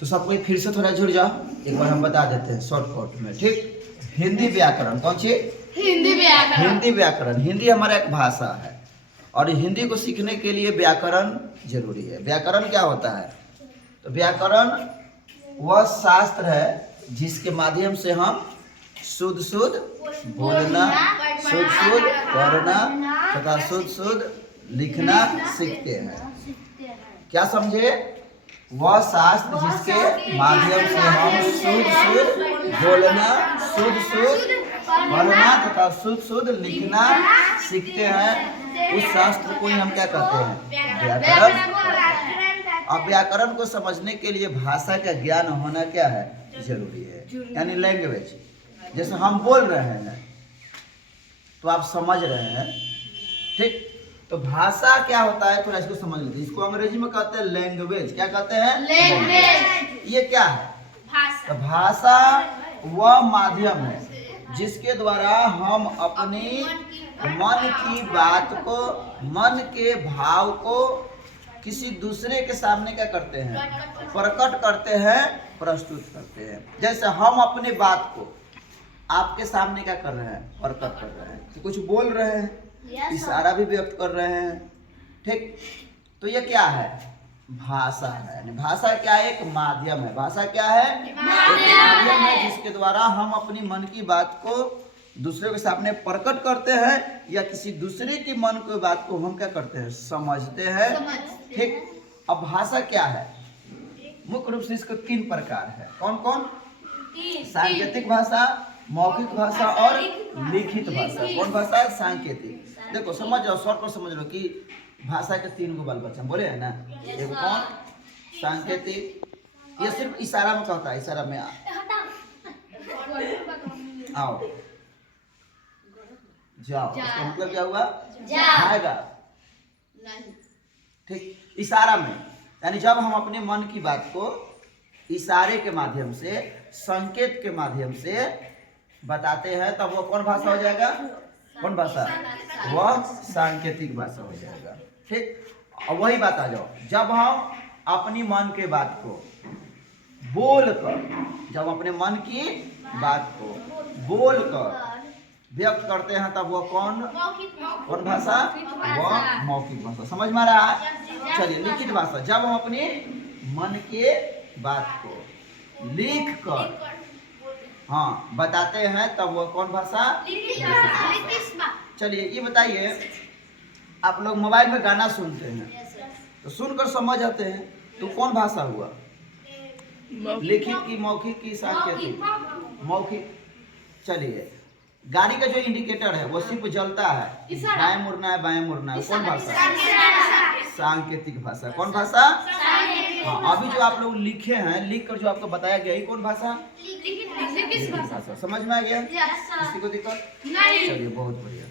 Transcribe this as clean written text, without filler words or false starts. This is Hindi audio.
तो सब कोई फिर से थोड़ा जुड़ जाओ, एक बार हम बता देते हैं शॉर्टकट में, ठीक। हिंदी व्याकरण, कौन सी? हिंदी व्याकरण। हिंदी व्याकरण। हिंदी हमारा एक भाषा है और हिंदी को सीखने के लिए व्याकरण जरूरी है। व्याकरण क्या होता है? तो व्याकरण वह शास्त्र है जिसके माध्यम से हम शुद्ध शुद्ध बोलना, शुद्ध शुद्ध पढ़ना तथा शुद्ध शुद्ध लिखना सीखते हैं। क्या समझे? वह शास्त्र जिसके माध्यम से हम शुद्ध शुद्ध बोलना, शुद्ध शुद्ध पढ़ना तथा शुद्ध शुद्ध लिखना सीखते हैं, उस शास्त्र को ही हम क्या कहते हैं? व्याकरण। अब व्याकरण को समझने के लिए भाषा का ज्ञान होना क्या है? जरूरी है, यानी लैंग्वेज। जैसे हम बोल रहे हैं तो आप समझ रहे हैं, ठीक। तो भाषा क्या होता है थोड़ा इसको समझ लेते हैं। इसको अंग्रेजी में कहते हैं लैंग्वेज। क्या कहते हैं? लैंग्वेज। ये क्या है? तो भाषा वह माध्यम है जिसके द्वारा हम अपनी मन की बात को, मन के भाव को किसी दूसरे के सामने क्या करते हैं? प्रकट करते हैं, प्रस्तुत करते हैं। जैसे हम अपनी बात को आपके सामने क्या कर रहे हैं? प्रकट कर रहे हैं। तो कुछ बोल रहे हैं, इशारा भी व्यक्त कर रहे हैं, ठीक। तो ये क्या है? भाषा है। भाषा क्या है? एक माध्यम है। भाषा क्या है? एक माध्यम है जिसके द्वारा हम अपनी मन की बात को दूसरे के सामने प्रकट करते हैं या किसी दूसरे की मन की बात को हम क्या करते हैं? समझते हैं, ठीक। अब भाषा क्या है? मुख्य रूप से इसको 3 प्रकार है। कौन कौन? सांकेतिक भाषा, मौखिक भाषा और लिखित भाषा। कौन भाषा है? सांकेतिक। देखो समझ जाओ, शॉर्ट पर समझ लो कि भाषा के 3 गो बाल बच्चा बोले है ना। एक कौन? सांकेतिक। ये सिर्फ इशारा में कहता है, इशारा में आओ जाओ, इसका मतलब क्या हुआ? जाएगा, ठीक। इशारा में यानी जब हम अपने मन की बात को इशारे के माध्यम से, संकेत के माध्यम से बताते हैं तब वो कौन भाषा हो जाएगा? कौन भाषा? वह सांकेतिक भाषा हो जाएगा, ठीक। और वही बात आ जाओ, जब हम अपनी मन के बात को बोलकर, जब अपने मन की बात को बोलकर व्यक्त करते हैं तब वो कौन भाषा? वह मौखिक भाषा। समझ में आ रहा है? चलिए लिखित भाषा, जब हम अपने मन के बात को लिख कर हाँ बताते हैं तब वो कौन भाषा? चलिए ये बताइए, आप लोग मोबाइल में गाना सुनते हैं तो सुनकर समझ आते हैं, तो कौन भाषा हुआ? लिखित की मौखिक की सांकेतिक? मौखिक। चलिए गाड़ी का जो इंडिकेटर है वो सिर्फ जलता है, दाएं मुड़ना है बाएं मुड़ना है, कौन भाषा? सांकेतिक भाषा। कौन भाषा? हाँ, अभी जो आप लोग लिखे हैं, लिख कर जो आपको बताया गया, कौन भाषा? लिखित भाषा। समझ में आ गया? किसी को दिक्कत? चलिए बहुत बढ़िया।